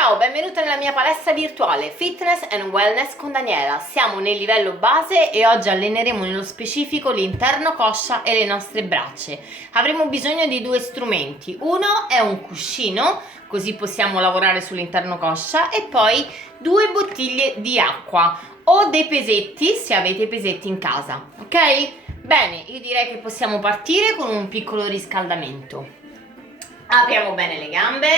Ciao, benvenuta nella mia palestra virtuale Fitness and Wellness con Daniela. Siamo nel livello base e oggi alleneremo nello specifico l'interno coscia e le nostre braccia. Avremo bisogno di due strumenti. Uno è un cuscino, così possiamo lavorare sull'interno coscia, e poi due bottiglie di acqua o dei pesetti se avete pesetti in casa, ok? Bene, io direi che possiamo partire con un piccolo riscaldamento. Apriamo bene le gambe.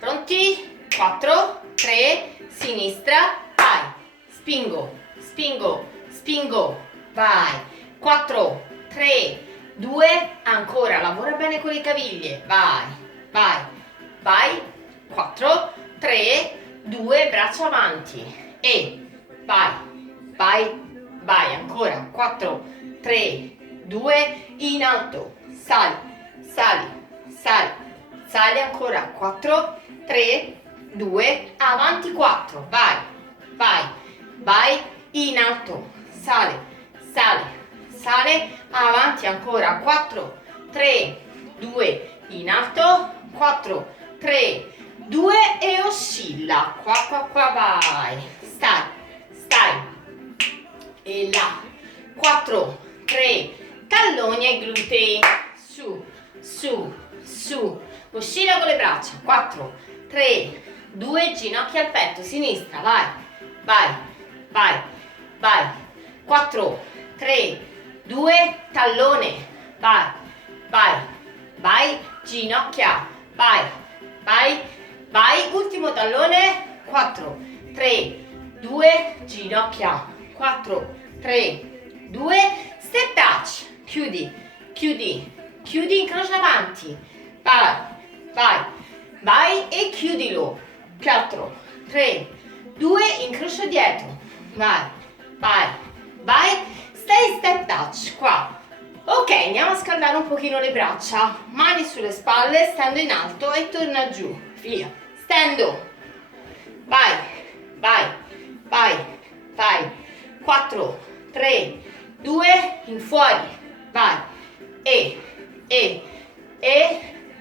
Pronti? 4, 3, sinistra, vai, spingo, spingo, spingo, vai, 4, 3, 2, ancora, lavora bene con le caviglie, vai, vai, vai, 4, 3, 2, braccia avanti, e vai, vai, vai, ancora, 4, 3, 2, in alto, sali, sali, sali, sali ancora, 4, 3, 2, avanti 4, vai, vai, vai, in alto, sale, sale, sale, avanti ancora, 4, 3, 2, in alto, 4, 3, 2 e oscilla, qua, vai, stai, stai, e là, 4, 3, talloni ai glutei, su, su, su, oscilla con le braccia, 4, 3, 2, ginocchia al petto, sinistra, vai, vai, vai, vai, 4, 3, 2, tallone, vai, vai, vai, ginocchia, vai, vai, vai, ultimo tallone, 4, 3, 2, ginocchia, 4, 3, 2, step touch, chiudi, chiudi, chiudi, incrocia avanti, vai, vai, vai e chiudilo, 4, 3, 2, incrocia dietro, vai, vai, vai, stai step touch, qua. Ok, andiamo a scaldare un pochino le braccia, mani sulle spalle, stendo in alto e torna giù, via, stendo, vai, vai, vai, vai, 4, 3, 2, in fuori, vai, e,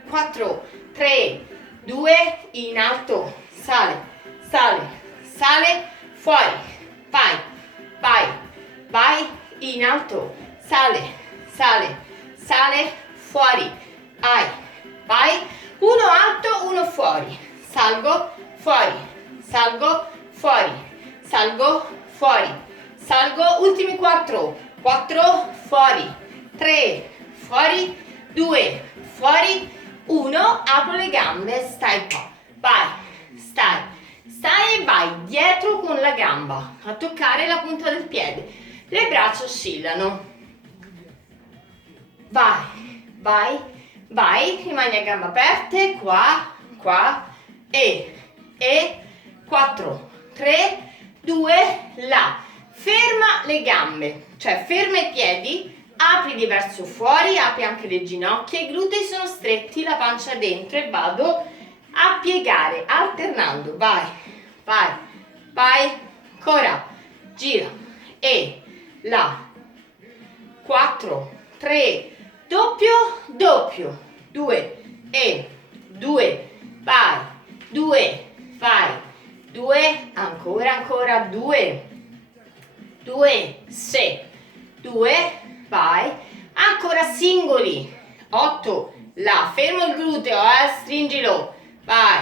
4, 3, 2, in alto, sale, sale, sale, fuori, vai, vai, vai, in alto, sale, sale, sale, fuori, vai, vai, uno alto, uno fuori, salgo, fuori, salgo, fuori, salgo, fuori, salgo, ultimi 4, 4, fuori, 3, fuori, 2, fuori, 1, apro le gambe, stai qua, vai, stai, stai e vai dietro con la gamba a toccare la punta del piede, le braccia oscillano, vai, vai, vai, rimani a gambe aperte, qua, qua, e, 4, 3, 2, là, ferma le gambe, cioè ferma i piedi, apri di verso fuori, apri anche le ginocchia, i glutei sono stretti, la pancia dentro e vado a piegare, alternando, vai, vai, vai, ancora, gira, e, là, 4, 3, doppio, doppio, 2, e, 2, vai, 2, vai, 2, ancora, ancora, 2, 2, se, 2, vai, ancora singoli, 8, là, fermo il gluteo, stringilo, vai,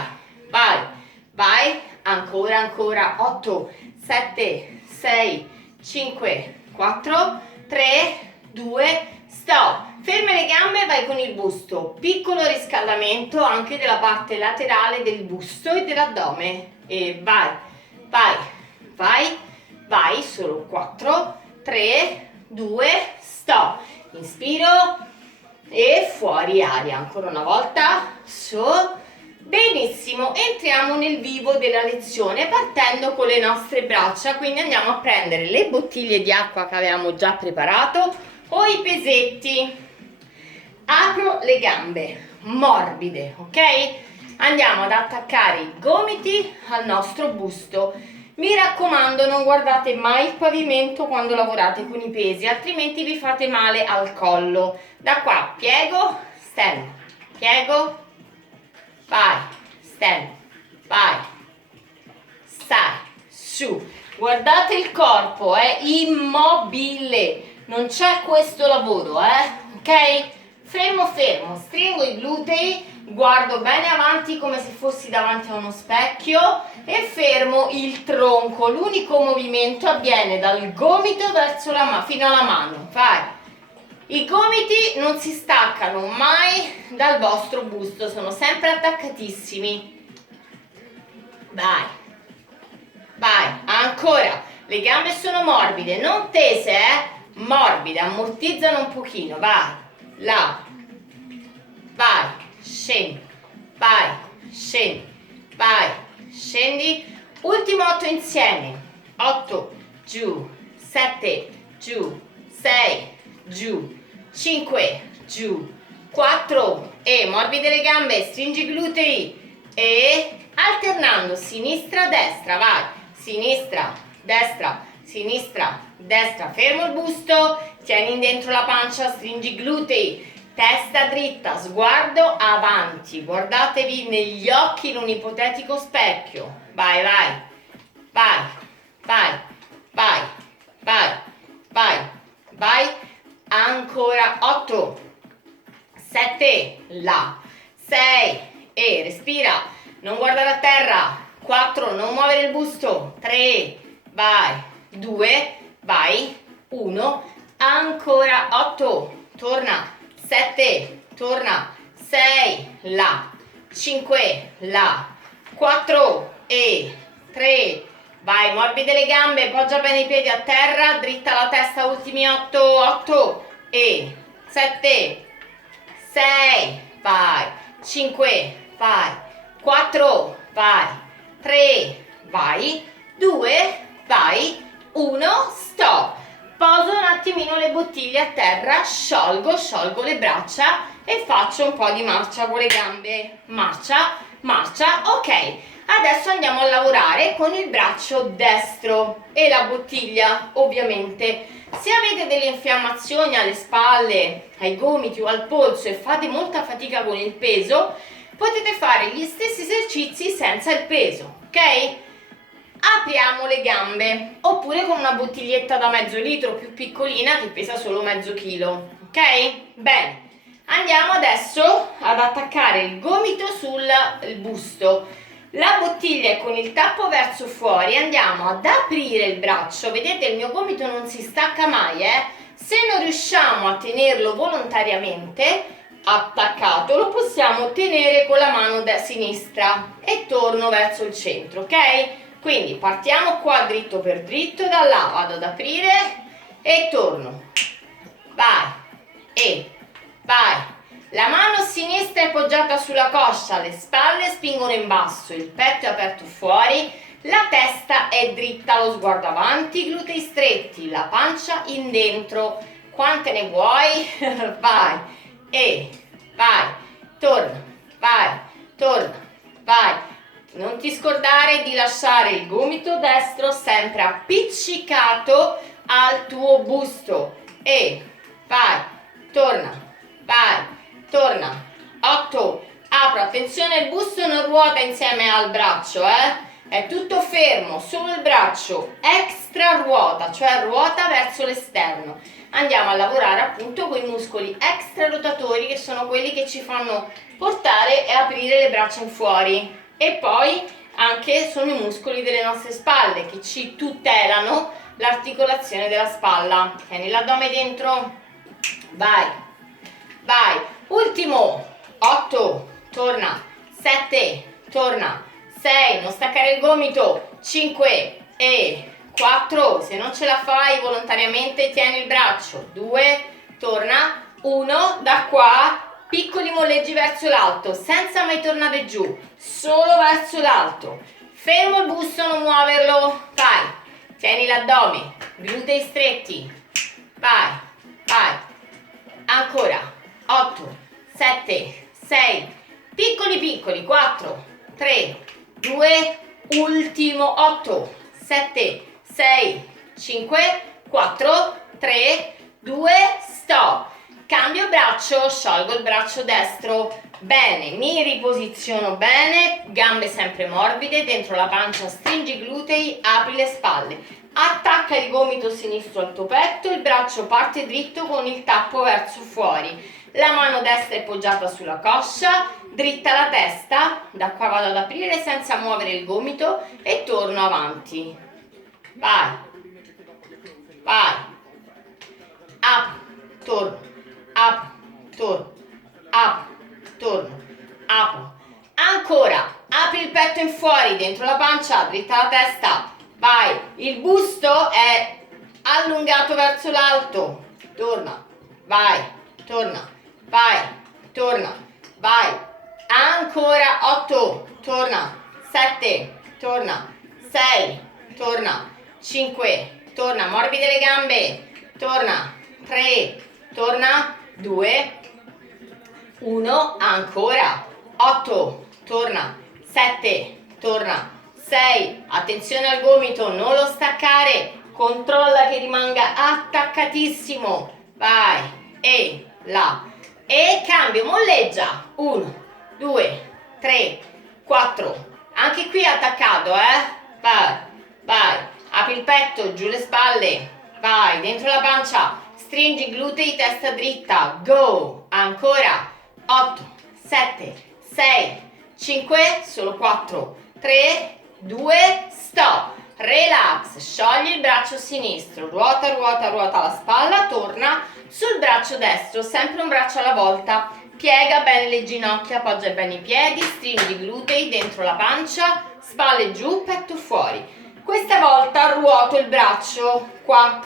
vai, vai, ancora, ancora, 8, 7, 6, 5, 4, 3, 2, stop, ferme le gambe, vai con il busto, piccolo riscaldamento anche della parte laterale del busto e dell'addome, e vai, vai, vai, vai, solo 4, 3, 2, stop, inspiro e fuori aria, ancora una volta, su, benissimo, entriamo nel vivo della lezione partendo con le nostre braccia, quindi andiamo a prendere le bottiglie di acqua che avevamo già preparato o i pesetti, apro le gambe morbide, ok? Andiamo ad attaccare i gomiti al nostro busto. Mi raccomando, non guardate mai il pavimento quando lavorate con i pesi, altrimenti vi fate male al collo. Da qua piego, stendo, piego, vai, stendo, vai, Guardate il corpo, è immobile, non c'è questo lavoro, ok? Fermo, fermo, stringo i glutei, guardo bene avanti come se fossi davanti a uno specchio e fermo il tronco. L'unico movimento avviene dal gomito verso fino alla mano. Vai. I gomiti non si staccano mai dal vostro busto, sono sempre attaccatissimi. Vai. Vai, ancora. Le gambe sono morbide, non tese, morbide, ammortizzano un pochino. Vai. Là. Vai, scendi, vai, scendi, vai, scendi. Ultimo 8 insieme. 8, giù, 7, giù, 6, giù, 5, giù, 4 e morbide le gambe, stringi i glutei e alternando sinistra, destra, vai, sinistra, destra, fermo il busto, tieni dentro la pancia, stringi i glutei. Testa dritta, sguardo avanti, guardatevi negli occhi in un ipotetico specchio. Vai, vai, vai, vai, vai, vai, vai, vai. Ancora 8, 7, là, 6 e respira, non guardare a terra. 4, non muovere il busto. 3, vai, 2, vai, 1, ancora 8, torna. 7, torna, 6, là, 5, là, 4 e 3, vai, morbide le gambe, poggia bene i piedi a terra, dritta la testa, ultimi 8, 8 e 7, 6, vai, 5, vai, 4, vai, 3, vai, 2, vai, 1, stop. Poso un attimino le bottiglie a terra, sciolgo le braccia e faccio un po' di marcia con le gambe. Marcia, marcia, ok. Adesso andiamo a lavorare con il braccio destro e la bottiglia, ovviamente. Se avete delle infiammazioni alle spalle, ai gomiti o al polso e fate molta fatica con il peso, potete fare gli stessi esercizi senza il peso, ok? Apriamo le gambe, oppure con una bottiglietta da mezzo litro più piccolina che pesa solo mezzo chilo, ok? Bene, andiamo adesso ad attaccare il gomito sul busto. La bottiglia è con il tappo verso fuori, andiamo ad aprire il braccio, vedete il mio gomito non si stacca mai, Se non riusciamo a tenerlo volontariamente attaccato, lo possiamo tenere con la mano sinistra e torno verso il centro, ok? Quindi partiamo qua dritto per dritto, da là vado ad aprire e torno. Vai e vai. La mano sinistra è poggiata sulla coscia, le spalle spingono in basso, il petto è aperto fuori, la testa è dritta, lo sguardo avanti, glutei stretti, la pancia in dentro. Quante ne vuoi? Vai e vai, torna, vai. Non ti scordare di lasciare il gomito destro sempre appiccicato al tuo busto. E vai, torna, 8, apro, attenzione il busto non ruota insieme al braccio, È tutto fermo, solo il braccio extra ruota, cioè ruota verso l'esterno. Andiamo a lavorare appunto con i muscoli extra rotatori che sono quelli che ci fanno portare e aprire le braccia in fuori. E poi anche sono i muscoli delle nostre spalle che ci tutelano l'articolazione della spalla. Tieni l'addome dentro, vai, ultimo, 8, torna, 7, torna, 6, non staccare il gomito, 5 e 4, se non ce la fai volontariamente tieni il braccio, 2, torna, 1, da qua, piccoli molleggi verso l'alto, senza mai tornare giù, solo verso l'alto, fermo il busto, non muoverlo, vai, tieni l'addome, glutei stretti, vai, ancora, 8, 7, 6, piccoli, 4, 3, 2, ultimo, 8, 7, 6, 5, 4, 3, 2, stop. Cambio braccio, sciolgo il braccio destro, Bene, mi riposiziono bene, gambe sempre morbide, dentro la pancia stringi i glutei, apri le spalle, attacca il gomito sinistro al tuo petto, il braccio parte dritto con il tappo verso fuori, la mano destra è poggiata sulla coscia, dritta la testa, da qua vado ad aprire senza muovere il gomito e torno avanti. Vai, vai, up, torno, up, torno, up, torno, apro, ancora, apri il petto in fuori, dentro la pancia, dritta la testa, vai, il busto è allungato verso l'alto, torna, vai, torna, vai, torna, vai, ancora 8, torna, 7, torna, 6, torna, 5, torna, morbide le gambe, torna, 3, torna, 2, 1, ancora, 8, torna, 7, torna, 6, attenzione al gomito, non lo staccare, controlla che rimanga attaccatissimo, vai, e là, e cambio, molleggia, 1, 2, 3, 4, anche qui attaccato, vai, vai, apri il petto, giù le spalle, vai, dentro la pancia, stringi i glutei, testa dritta, go, ancora, 8, 7, 6, 5, solo 4, 3, 2, stop, relax, sciogli il braccio sinistro, ruota, ruota, ruota la spalla, torna sul braccio destro, sempre un braccio alla volta, piega bene le ginocchia, appoggia bene i piedi, stringi i glutei dentro la pancia, spalle giù, petto fuori. Questa volta ruoto il braccio qua,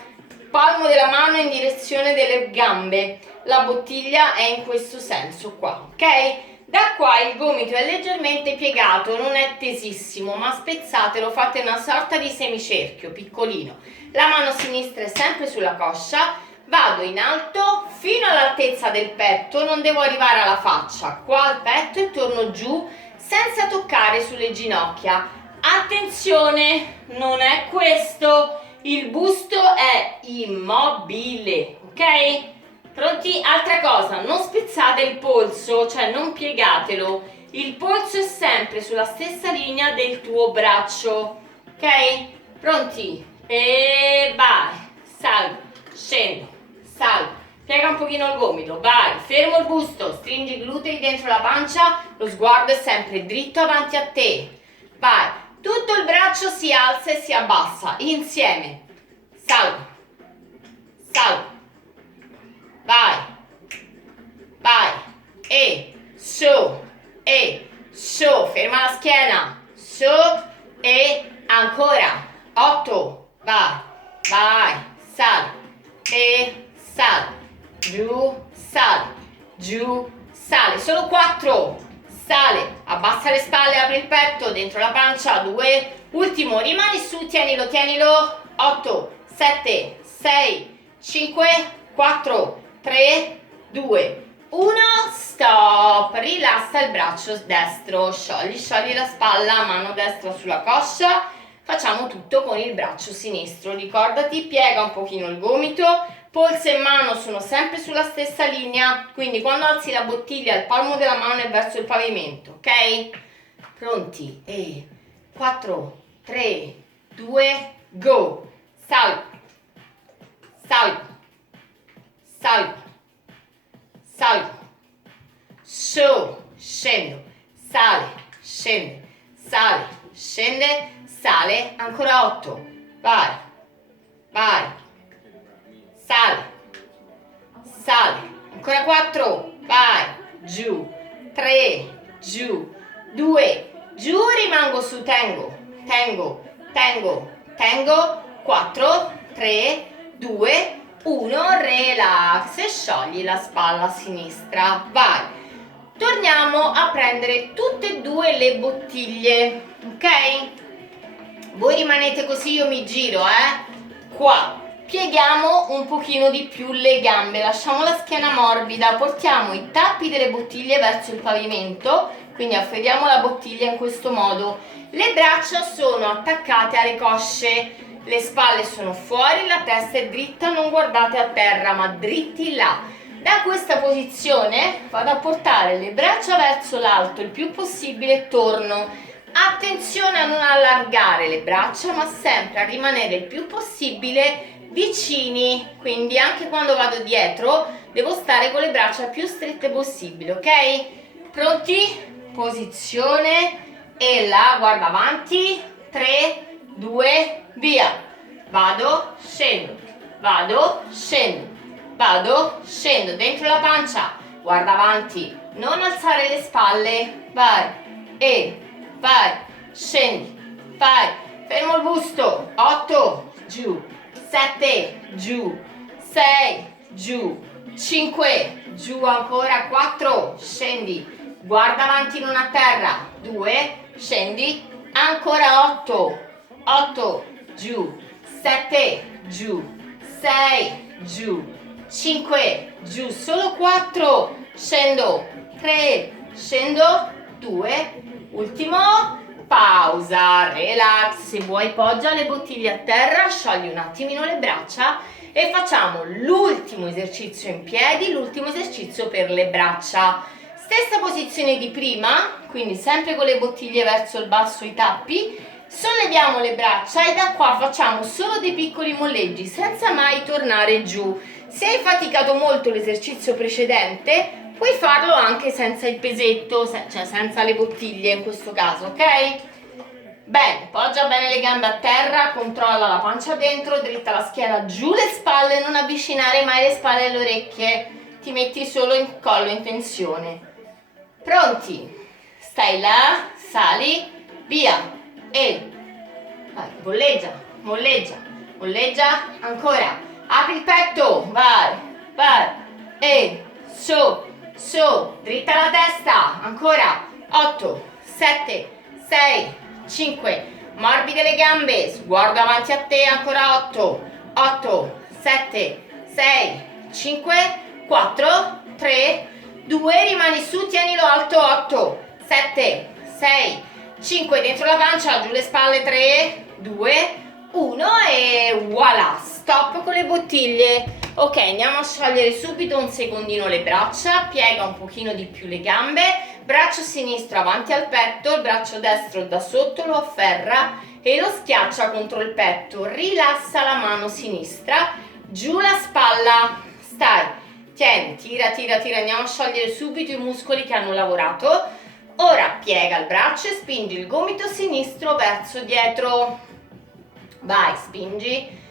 palmo della mano in direzione delle gambe, la bottiglia è in questo senso qua, ok? Da qua il gomito è leggermente piegato, non è tesissimo, ma spezzatelo, fate una sorta di semicerchio piccolino. La mano sinistra è sempre sulla coscia, vado in alto fino all'altezza del petto, non devo arrivare alla faccia, qua al petto e torno giù senza toccare sulle ginocchia. Attenzione, non è questo, il busto è immobile, ok? Pronti? Altra cosa, non spezzate il polso, cioè non piegatelo, il polso è sempre sulla stessa linea del tuo braccio, ok? Pronti? E vai, salgo, scendo, salgo, piega un pochino il gomito, vai, fermo il busto, stringi i glutei dentro la pancia, lo sguardo è sempre dritto avanti a te, vai, tutto il braccio si alza e si abbassa, insieme, salgo, salgo, vai, vai, e su, ferma la schiena, su, e ancora, 8, vai, vai, sali, e sali, giù, sale, solo 4, sale, abbassa le spalle, apri il petto, dentro la pancia, 2, ultimo, rimani su, tienilo, 8, 7, 6, 5, 4, 3, 2, 1, stop, rilassa il braccio destro, sciogli la spalla, mano destra sulla coscia, facciamo tutto con il braccio sinistro, ricordati, piega un pochino il gomito, polso e mano sono sempre sulla stessa linea, quindi quando alzi la bottiglia il palmo della mano è verso il pavimento, ok? Pronti? E 4, 3, 2, go, salgo, salgo, salgo, salgo, su, scendo, sale, scende, sale, scende, sale, ancora 8, vai, vai, sale, sale, ancora 4, vai, giù, 3, giù, 2, giù, rimango su, tengo, 4, 3, 2, 1, relax e sciogli la spalla sinistra, vai. Torniamo a prendere tutte e due le bottiglie, ok? Voi rimanete così, io mi giro, qua. Pieghiamo un pochino di più le gambe, lasciamo la schiena morbida, portiamo i tappi delle bottiglie verso il pavimento, quindi afferriamo la bottiglia in questo modo. Le braccia sono attaccate alle cosce, le spalle sono fuori, la testa è dritta, non guardate a terra ma dritti là. Da questa posizione vado a portare le braccia verso l'alto il più possibile e torno. Attenzione a non allargare le braccia, ma sempre a rimanere il più possibile vicini, quindi anche quando vado dietro devo stare con le braccia più strette possibile, ok? Pronti? Posizione e là, guarda avanti, 3, 2, via. Vado, scendo, vado, scendo, vado, scendo, dentro la pancia, guarda avanti, non alzare le spalle, vai, e vai, scendi, vai, fermo il busto, 8, giù, 7, giù, 6, giù, 5, giù ancora, 4, scendi, guarda avanti, non a terra, 2, scendi, ancora 8, 8, giù, 7, giù, 6, giù, 5, giù, solo 4, scendo, 3, scendo, 2, ultimo, pausa, relax, se vuoi poggia le bottiglie a terra, sciogli un attimino le braccia e facciamo l'ultimo esercizio in piedi, l'ultimo esercizio per le braccia. Stessa posizione di prima, quindi sempre con le bottiglie verso il basso, i tappi, solleviamo le braccia e da qua facciamo solo dei piccoli molleggi senza mai tornare giù. Se hai faticato molto l'esercizio precedente, puoi farlo anche senza il pesetto, cioè senza le bottiglie in questo caso, ok? Bene, poggia bene le gambe a terra, controlla la pancia dentro, dritta la schiena, giù le spalle, non avvicinare mai le spalle alle orecchie, ti metti solo il collo in tensione. Pronti? Stai là, sali, via, e vai, molleggia, molleggia, molleggia, ancora, apri il petto, vai, vai, e su, dritta la testa, ancora, 8, 7, 6, 5, morbide le gambe, sguardo avanti a te, ancora 8, 8, 7, 6, 5, 4, 3, 2, rimani su, tienilo alto, 8, 7, 6, 5, dentro la pancia, giù le spalle, 3, 2, 1 e voilà, stop con le bottiglie. Ok, andiamo a sciogliere subito un secondino le braccia, piega un pochino di più le gambe, braccio sinistro avanti al petto, il braccio destro da sotto lo afferra e lo schiaccia contro il petto, rilassa la mano sinistra, giù la spalla, stai, tieni, tira, andiamo a sciogliere subito i muscoli che hanno lavorato. Ora piega il braccio e spingi il gomito sinistro verso dietro, vai, spingi,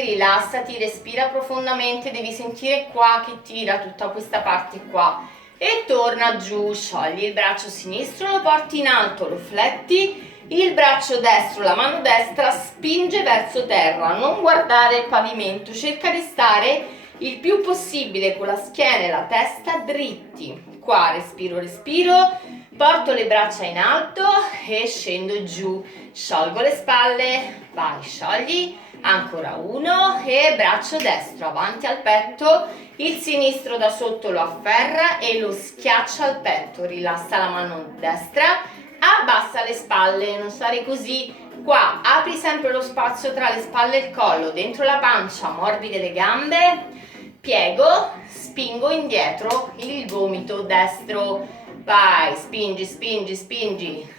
rilassati, respira profondamente, devi sentire qua che tira tutta questa parte qua e torna giù, sciogli il braccio sinistro, lo porti in alto, lo fletti, il braccio destro, la mano destra spinge verso terra, non guardare il pavimento, cerca di stare il più possibile con la schiena e la testa dritti. Qua respiro, porto le braccia in alto e scendo giù, sciolgo le spalle, vai, sciogli, ancora 1 e braccio destro avanti al petto, il sinistro da sotto lo afferra e lo schiaccia al petto, rilassa la mano destra, abbassa le spalle, non stare così, qua apri sempre lo spazio tra le spalle e il collo, dentro la pancia, morbide le gambe, piego, spingo indietro il gomito destro, vai, spingi,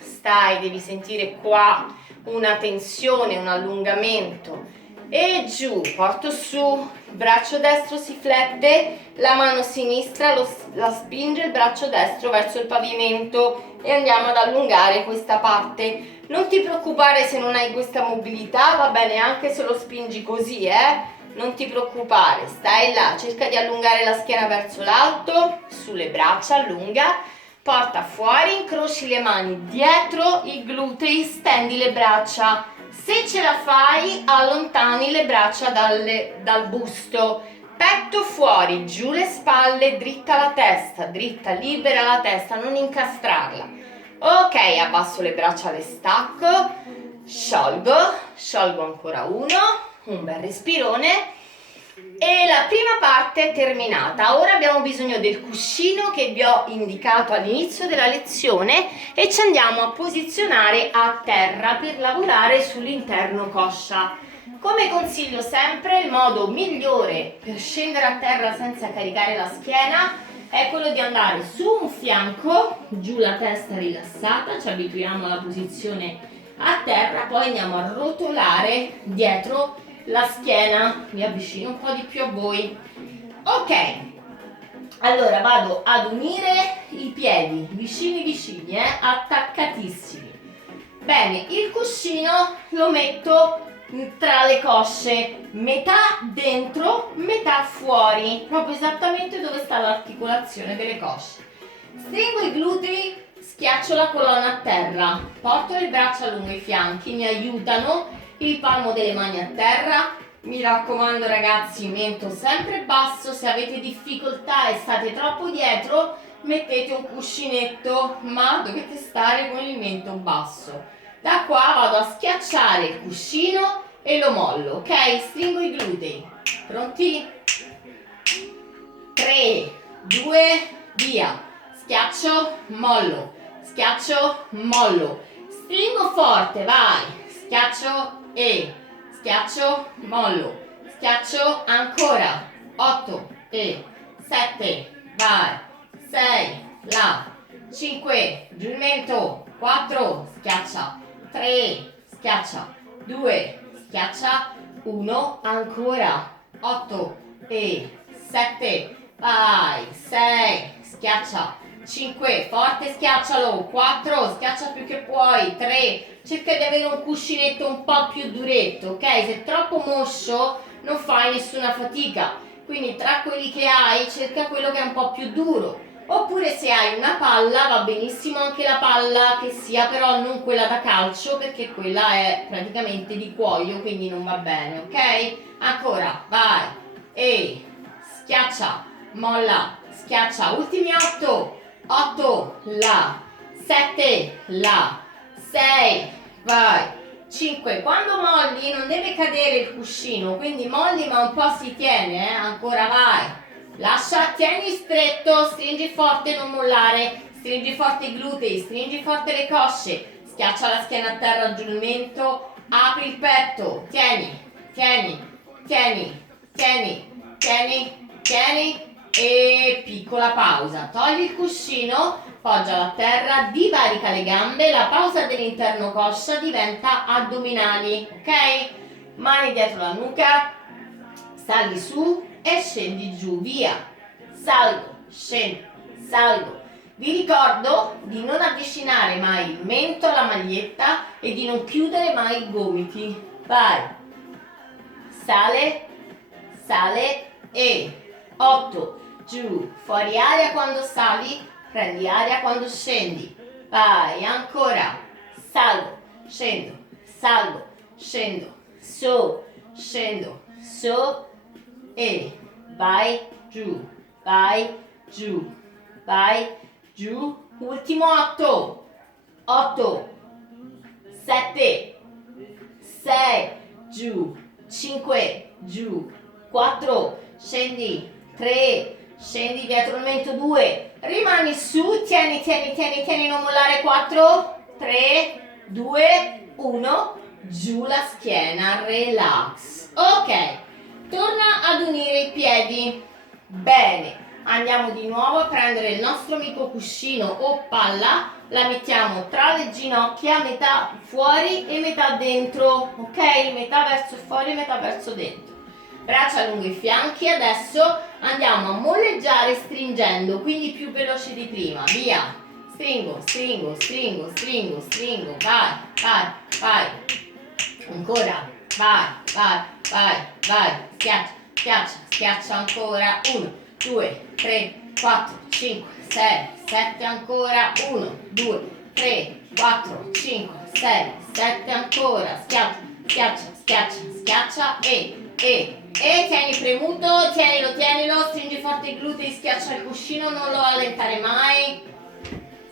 stai, devi sentire qua una tensione, un allungamento e giù, porto su, il braccio destro si flette, la mano sinistra la spinge il braccio destro verso il pavimento e andiamo ad allungare questa parte. Non ti preoccupare se non hai questa mobilità, va bene anche se lo spingi così, non ti preoccupare, stai là, cerca di allungare la schiena verso l'alto, sulle braccia, allunga, porta fuori, incroci le mani dietro i glutei, stendi le braccia, se ce la fai allontani le braccia dal busto, petto fuori, giù le spalle, dritta la testa, dritta, libera la testa, non incastrarla. Ok, abbasso le braccia, le stacco, sciolgo ancora un bel respirone e la prima parte è terminata. Ora abbiamo bisogno del cuscino che vi ho indicato all'inizio della lezione e ci andiamo a posizionare a terra per lavorare sull'interno coscia. Come consiglio sempre, il modo migliore per scendere a terra senza caricare la schiena è quello di andare su un fianco, giù la testa rilassata, ci abituiamo alla posizione a terra, poi andiamo a rotolare dietro la schiena. Mi avvicino un po' di più a voi. Ok, allora vado ad unire i piedi vicini, attaccatissimi. Bene, il cuscino lo metto tra le cosce, metà dentro, metà fuori, proprio esattamente dove sta l'articolazione delle cosce. Stringo i glutei, schiaccio la colonna a terra, porto le braccia lungo i fianchi, mi aiutano, il palmo delle mani a terra. Mi raccomando ragazzi, mento sempre basso, se avete difficoltà e state troppo dietro, mettete un cuscinetto, ma dovete stare con il mento basso. Da qua vado a schiacciare il cuscino e lo mollo, ok? Stringo i glutei. Pronti? 3, 2, via. Schiaccio, mollo. Schiaccio, mollo. Stringo forte, vai. Schiaccio e schiaccio, mollo. Schiaccio ancora. 8 e 7, vai. 6, là. 5, giù il mento. 4, schiaccia. 3, schiaccia. 2, schiaccia. 1, ancora. 8 e 7, vai. 6, schiaccia. 5, forte, schiaccialo. 4, schiaccia più che puoi. 3, cerca di avere un cuscinetto un po' più duretto, ok? Se è troppo moscio non fai nessuna fatica, quindi tra quelli che hai cerca quello che è un po' più duro. Oppure se hai una palla va benissimo anche la palla, che sia però non quella da calcio, perché quella è praticamente di cuoio, quindi non va bene, ok? Ancora, vai, e schiaccia, molla, schiaccia, ultimi 8, 8, là, 7, là, 6, vai, 5, quando molli non deve cadere il cuscino, quindi molli ma un po' si tiene, ancora vai. Lascia, tieni stretto, stringi forte, non mollare, stringi forte i glutei, stringi forte le cosce, schiaccia la schiena a terra, giù il mento, apri il petto, tieni, tieni, tieni, tieni, tieni, tieni e piccola pausa. Togli il cuscino, poggia a terra, divarica le gambe, la pausa dell'interno coscia diventa addominali, ok? Mani dietro la nuca, sali su e scendi giù, via. Salgo, scendo, salgo. Vi ricordo di non avvicinare mai il mento alla maglietta e di non chiudere mai i gomiti. Vai. Sale, sale e 8, giù, fuori aria quando sali, prendi aria quando scendi. Vai, ancora. Salgo, scendo, salgo, scendo, su, scendo, su e vai giù, vai giù, vai giù. Ultimo 8, 8, 7, 6, giù, 5, giù, 4, scendi, 3, scendi dietro il mento, 2, rimani su, tieni, tieni, tieni, tieni, non mollare, 4, 3, 2, 1, giù la schiena, relax. Ok, torna ad unire i piedi. Bene, andiamo di nuovo a prendere il nostro amico cuscino o palla, la mettiamo tra le ginocchia, metà fuori e metà dentro, ok? Metà verso fuori e metà verso dentro. Braccia lungo i fianchi, adesso andiamo a molleggiare stringendo, quindi più veloce di prima, via. Stringo, stringo, stringo, stringo, stringo, vai, vai, vai. Ancora, vai, vai, vai, vai, schiaccia, schiaccia, schiaccia ancora, 1, 2, 3, 4, 5, 6, 7 ancora, 1, 2, 3, 4, 5, 6, 7 ancora, schiaccia, schiaccia, schiaccia, schiaccia e tieni premuto, tienilo, stringi forte i glutei, schiaccia il cuscino, non lo allentare mai,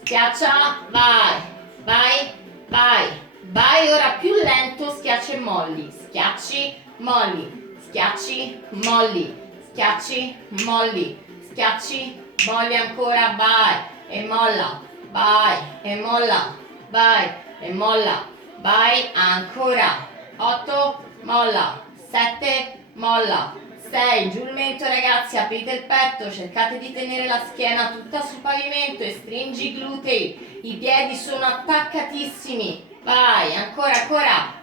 schiaccia, vai, vai, vai. Vai ora più lento, schiacci e molli, schiacci, molli, schiacci, molli, schiacci, molli, schiacci, molli ancora, vai e molla, vai e molla, vai e molla, vai ancora, 8, molla, 7, molla, 6, giù il mento ragazzi, aprite il petto, cercate di tenere la schiena tutta sul pavimento e stringi i glutei, i piedi sono attaccatissimi, vai, ancora, ancora,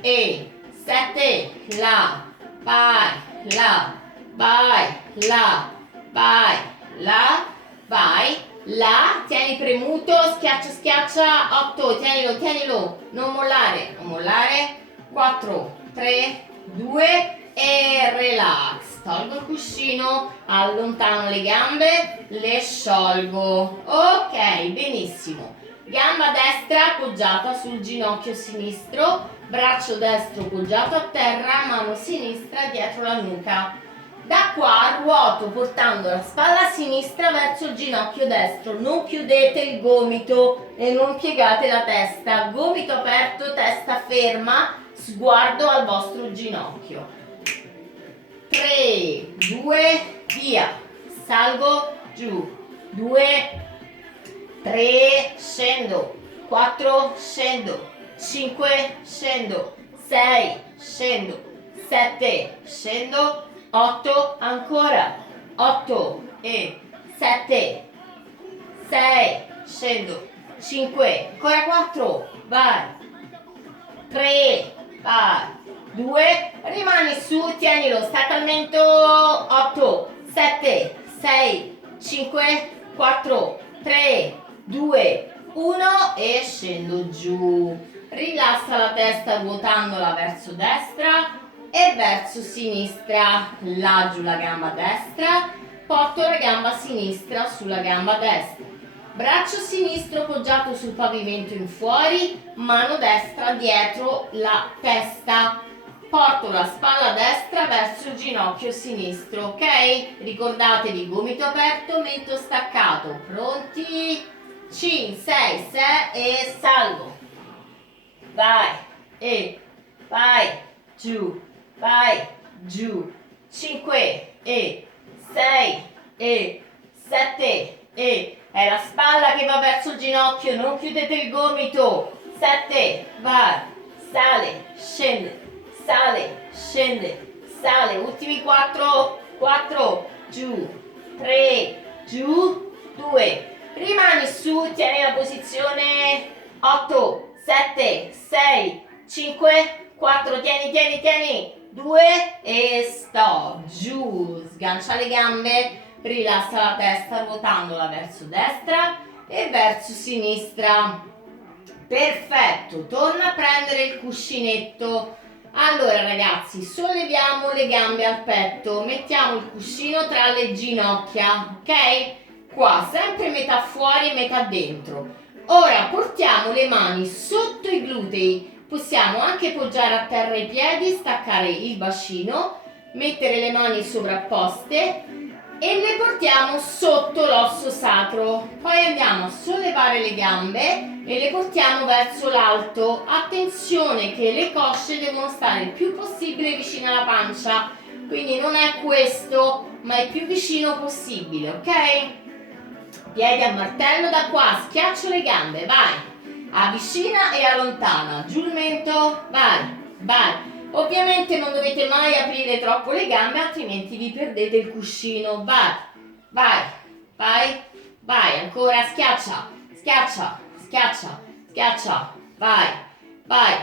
e 7, là, vai, là, vai, là, vai, là, vai, là, tieni premuto, schiaccia, schiaccia, 8, tienilo, tienilo, non mollare, 4, 3, 2 e relax, tolgo il cuscino, allontano le gambe, le sciolgo, ok, benissimo, gamba destra appoggiata sul ginocchio sinistro, braccio destro poggiato a terra, mano sinistra dietro la nuca. Da qua ruoto portando la spalla sinistra verso il ginocchio destro, non chiudete il gomito e non piegate la testa, gomito aperto, testa ferma, sguardo al vostro ginocchio. 3, 2, via, salgo giù, 2, 3, scendo, 4, scendo, 5, scendo, 6, scendo, 7, scendo, 8, ancora, 8 e 7, 6, scendo, 5, ancora 4, vai, 3, vai, 2, rimani su, tienilo, stacca il mento, 8, 7, 6, 5, 4, 3, 2, 1 e scendo giù. Rilassa la testa ruotandola verso destra e verso sinistra, là giù la gamba destra, porto la gamba sinistra sulla gamba destra, braccio sinistro poggiato sul pavimento in fuori, mano destra dietro la testa, porto la spalla destra verso il ginocchio sinistro, ok? Ricordatevi gomito aperto, mento staccato, pronti? 5, 6, 6 e salgo, vai e vai giù, vai giù, 5 e 6 e 7 e è la spalla che va verso il ginocchio, non chiudete il gomito, 7, vai, sale, scende, sale, scende, sale, ultimi 4, 4, giù, 3, giù, 2, rimani su, tieni la posizione, 8, 7, 6, 5, 4, tieni, tieni, tieni, 2 e stop, giù, sgancia le gambe, rilassa la testa ruotandola verso destra e verso sinistra, perfetto, torna a prendere il cuscinetto. Allora ragazzi, solleviamo le gambe al petto, mettiamo il cuscino tra le ginocchia, ok? Qua, sempre metà fuori e metà dentro. Ora portiamo le mani sotto i glutei, possiamo anche poggiare a terra i piedi, staccare il bacino, mettere le mani sovrapposte e le portiamo sotto l'osso sacro. Poi andiamo a sollevare le gambe e le portiamo verso l'alto. Attenzione che le cosce devono stare il più possibile vicine alla pancia, quindi non è questo, ma il più vicino possibile, ok? Piedi a martello da qua, schiaccio le gambe, vai, avvicina e allontana, giù il mento, vai, vai. Ovviamente non dovete mai aprire troppo le gambe, altrimenti vi perdete il cuscino, vai, vai, vai, vai, ancora, schiaccia, schiaccia, schiaccia, schiaccia, vai, vai,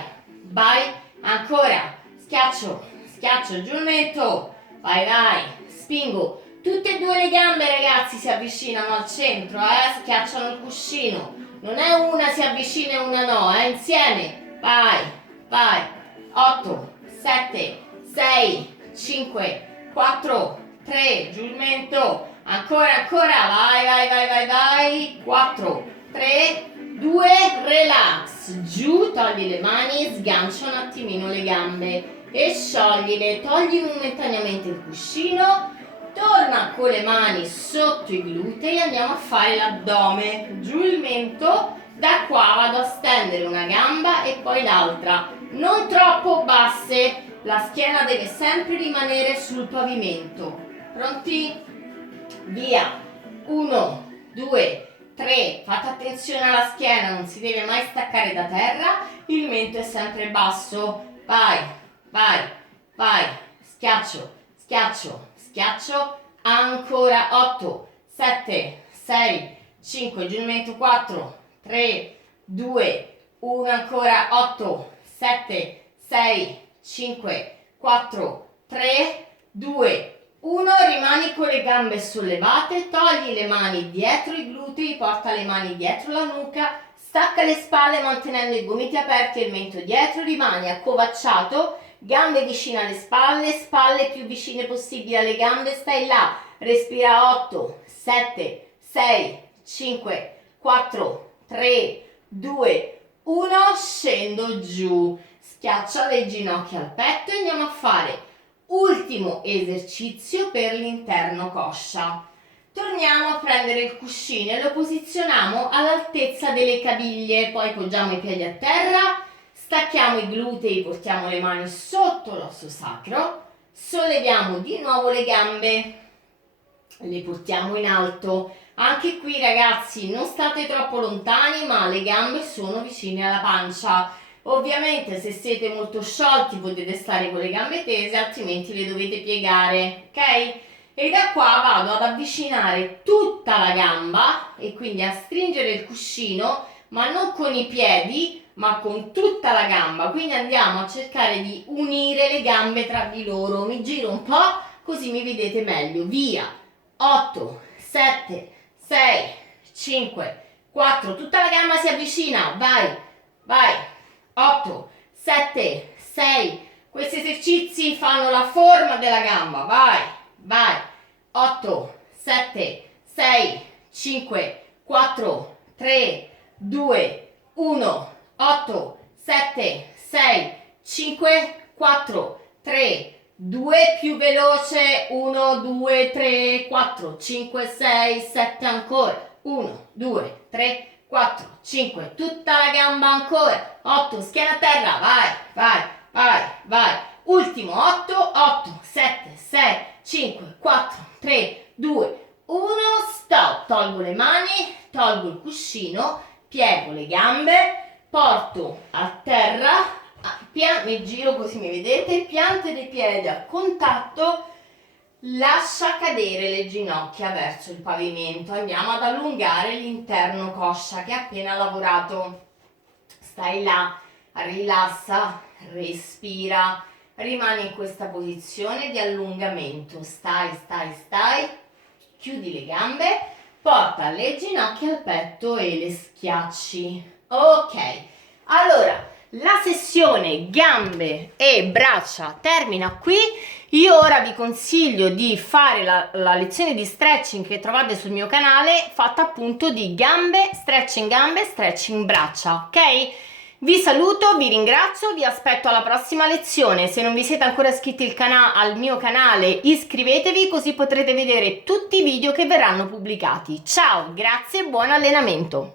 vai, ancora, schiaccio, schiaccio, giù il mento, vai, vai, spingo. Tutte e due le gambe ragazzi si avvicinano al centro, schiacciano il cuscino, non è una si avvicina e una no, insieme, vai, vai, 8, 7, 6, 5, 4, 3, giù il mento, ancora, ancora, vai, vai, vai, vai, vai, 4, 3, 2, relax, giù, togli le mani, sgancia un attimino le gambe e scioglile, togli momentaneamente il cuscino, torna con le mani sotto i glutei, andiamo a fare l'addome, giù il mento, da qua vado a stendere una gamba e poi l'altra, non troppo basse, la schiena deve sempre rimanere sul pavimento, pronti? Via, 1, 2, 3, fate attenzione alla schiena, non si deve mai staccare da terra, il mento è sempre basso, vai, vai, vai, schiaccio, schiaccio, schiaccio, ancora 8, 7, 6, 5, giù il mento 4, 3, 2, 1, ancora 8, 7, 6, 5, 4, 3, 2, 1, rimani con le gambe sollevate, togli le mani dietro i glutei, porta le mani dietro la nuca, stacca le spalle mantenendo i gomiti aperti e il mento dietro, rimani accovacciato, gambe vicine alle spalle, spalle più vicine possibile alle gambe, stai là, respira 8, 7, 6, 5, 4, 3, 2, 1, scendo giù, schiaccia le ginocchia al petto e andiamo a fare ultimo esercizio per l'interno coscia. Torniamo a prendere il cuscino e lo posizioniamo all'altezza delle caviglie, poi poggiamo i piedi a terra, stacchiamo i glutei, portiamo le mani sotto l'osso sacro, solleviamo di nuovo le gambe, le portiamo in alto. Anche qui ragazzi non state troppo lontani, ma le gambe sono vicine alla pancia. Ovviamente se siete molto sciolti potete stare con le gambe tese, altrimenti le dovete piegare, ok? E da qua vado ad avvicinare tutta la gamba e quindi a stringere il cuscino, ma non con i piedi, ma con tutta la gamba. Quindi andiamo a cercare di unire le gambe tra di loro. Mi giro un po' così mi vedete meglio. Via! 8, 7, 6, 5, 4, tutta la gamba si avvicina, vai, vai, 8, 7, 6, questi esercizi fanno la forma della gamba, vai, vai, 8, 7, 6, 5, 4, 3, 2, 1, 8, 7, 6, 5, 4, 3, 2, più veloce, 1, 2, 3, 4, 5, 6, 7, ancora, 1, 2, 3, 4, 5, tutta la gamba ancora, 8, schiena a terra, vai, vai, vai, vai, ultimo, 8, 8, 7, 6, 5, 4, 3, 2, 1, stop, tolgo le mani, tolgo il cuscino, piego le gambe, porto a terra, mi giro così mi vedete, piante dei piedi a contatto, lascia cadere le ginocchia verso il pavimento, andiamo ad allungare l'interno coscia che ha appena lavorato, stai là, rilassa, respira, rimani in questa posizione di allungamento, stai, chiudi le gambe, porta le ginocchia al petto e le schiacci, ok, allora la sessione gambe e braccia termina qui. Io ora vi consiglio di fare la lezione di stretching che trovate sul mio canale, fatta appunto di gambe, stretching braccia, ok? Vi saluto, vi ringrazio, vi aspetto alla prossima lezione. Se non vi siete ancora iscritti al mio canale, iscrivetevi così potrete vedere tutti i video che verranno pubblicati. Ciao, grazie e buon allenamento!